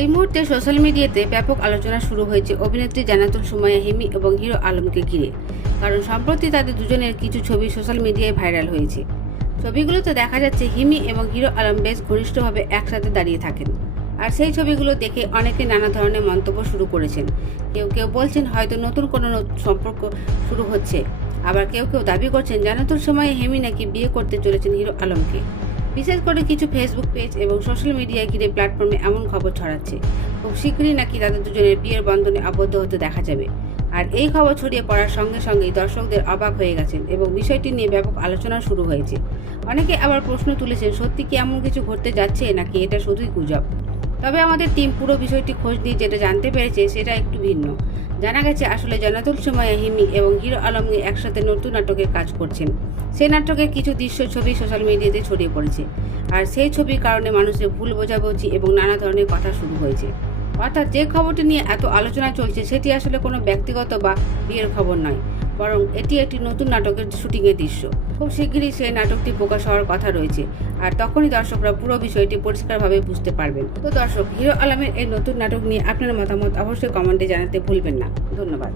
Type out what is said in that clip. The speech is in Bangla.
এই মুহূর্তে সোশ্যাল মিডিয়াতে ব্যাপক আলোচনা শুরু হয়েছে অভিনেত্রী জান্নাতুল সুমাইয়া হিমি এবং হিরো আলমকে ঘিরে। কারণ সম্প্রতি তাদের দুজনের কিছু ছবি সোশ্যাল মিডিয়ায় ভাইরাল হয়েছে। ছবিগুলোতে দেখা যাচ্ছে হিমি এবং হিরো আলম বেশ ঘনিষ্ঠভাবে একসাথে দাঁড়িয়ে থাকেন। আর সেই ছবিগুলো দেখে অনেকে নানা ধরনের মন্তব্য শুরু করেছেন। কেউ কেউ বলছেন হয়তো নতুন কোনো সম্পর্ক শুরু হচ্ছে, আবার কেউ কেউ দাবি করছেন জান্নাতুল সুমাইয়া হিমি নাকি বিয়ে করতে চলেছেন হিরো আলমকে। বিশেষ করে কিছু ফেসবুক পেজ এবং সোশ্যাল মিডিয়ায় ঘিরে প্ল্যাটফর্মে এমন খবর ছড়াচ্ছে খুব শীঘ্রই নাকি তাদের দুজনের বিয়ের বন্ধনে আবদ্ধ হতে দেখা যাবে। আর এই খবর ছড়িয়ে পড়ার সঙ্গে সঙ্গেই দর্শকদের অবাক হয়ে গেছেন এবং বিষয়টি নিয়ে ব্যাপক আলোচনা শুরু হয়েছে। অনেকে আবার প্রশ্ন তুলেছেন সত্যি কি এমন কিছু ঘটতে যাচ্ছে নাকি এটা শুধুই গুজব। তবে আমাদের টিম পুরো বিষয়টি খোঁজ নিয়ে যেটা জানতে পেরেছে সেটা একটু ভিন্ন। জানা গেছে আসলে জান্নাতুল সুমাইয়া হিমি এবং হিরো আলম একসাথে নতুন নাটকের কাজ করছেন। সেই নাটকের কিছু দৃশ্য ছবি সোশ্যাল মিডিয়াতে ছড়িয়ে পড়েছে। আর সেই ছবির কারণে মানুষের ভুল বোঝাবুঝি এবং নানা ধরনের কথা শুরু হয়েছে। অর্থাৎ যে খবরটি নিয়ে এত আলোচনা চলছে সেটি আসলে কোনো ব্যক্তিগত বা বিয়ের খবর নয়, বরং এটি একটি নতুন নাটকের শুটিংয়ের দৃশ্য। খুব শীঘ্রই সেই নাটকটি প্রকাশ হওয়ার কথা রয়েছে, আর তখনই দর্শকরা পুরো বিষয়টি পরিষ্কারভাবে বুঝতে পারবেন। তো দর্শক, হিরো আলমের এই নতুন নাটক নিয়ে আপনার মতামত অবশ্যই কমেন্টে জানাতে ভুলবেন না। ধন্যবাদ।